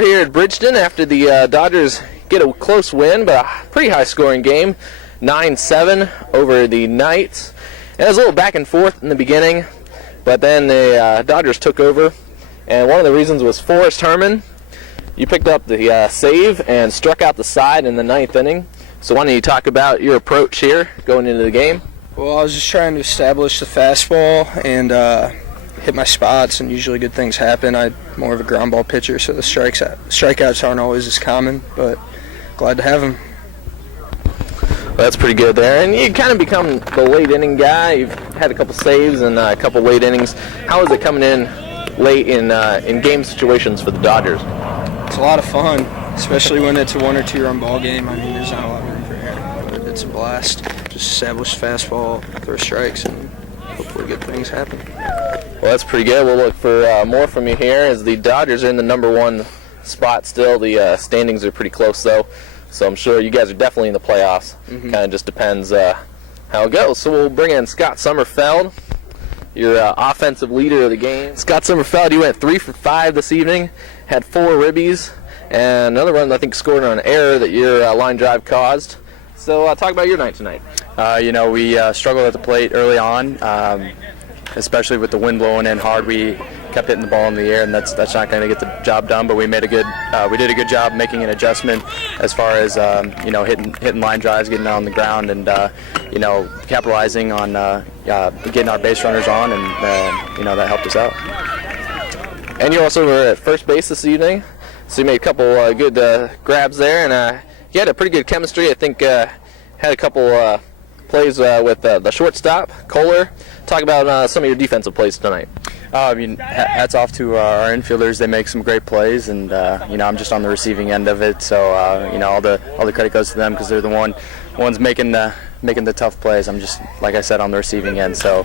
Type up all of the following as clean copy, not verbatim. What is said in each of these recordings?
We're here at Bridgeton after the Dodgers get a close win, but a pretty high-scoring game, 9-7 over the Knights. And it was a little back and forth in the beginning, but then the Dodgers took over, and one of the reasons was Forrest Herrmann. You picked up the save and struck out the side in the ninth inning. So why don't you talk about your approach here going into the game? Well, I was just trying to establish the fastball and hit my spots, and usually good things happen. I'm more of a ground ball pitcher, so the strikeouts aren't always as common, but glad to have them. Well, that's pretty good there. And you kind of become the late inning guy. You've had a couple saves and a couple late innings. How is it coming in late in game situations for the Dodgers? It's a lot of fun, especially when it's a 1 or 2 run ball game. I mean, there's not a lot of room for error, but it's a blast. Just establish fastball, throw strikes, and hopefully good things happen. Well, that's pretty good. We'll look for more from you here as the Dodgers are in the number 1 spot still. The standings are pretty close, though, so I'm sure you guys are definitely in the playoffs. Kind of just depends how it goes. So we'll bring in Scott Sommerfeld, your offensive leader of the game. Scott Sommerfeld, you went 3 for 5 this evening, had 4 ribbies, and another one I think scored on an error that your line drive caused. So talk about your night tonight. We struggled at the plate early on, especially with the wind blowing in hard. We kept hitting the ball in the air, and that's not going to get the job done. But we did a good job making an adjustment as far as hitting line drives, getting on the ground, and capitalizing on getting our base runners on, and that helped us out. And you also were at first base this evening, so you made a couple good grabs there, and you had a pretty good chemistry. I think had a couple plays with the shortstop, Kohler. Talk about some of your defensive plays tonight. Hats off to our infielders. They make some great plays, and I'm just on the receiving end of it. So all the credit goes to them because they're the ones making the tough plays. I'm just, like I said, on the receiving end. So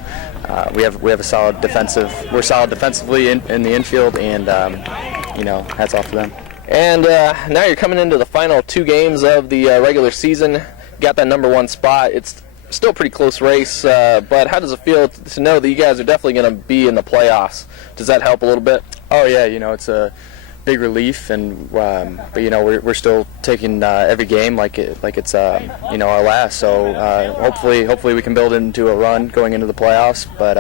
we have a solid defensive. We're solid defensively in the infield, and hats off to them. And now you're coming into the final 2 games of the regular season. Got that number 1 spot. It's still a pretty close race, but how does it feel to know that you guys are definitely going to be in the playoffs? Does that help a little bit? Oh yeah, it's a big relief, and but we're still taking every game like it's our last. So hopefully we can build into a run going into the playoffs. But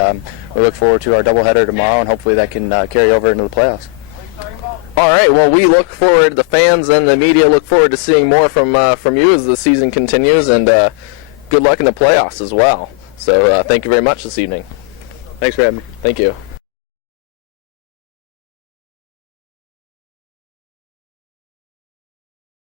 we look forward to our doubleheader tomorrow, and hopefully that can carry over into the playoffs. All right, well, we look forward, the fans and the media look forward to seeing more from you as the season continues, and good luck in the playoffs as well. So thank you very much this evening. Thanks for having me. Thank you.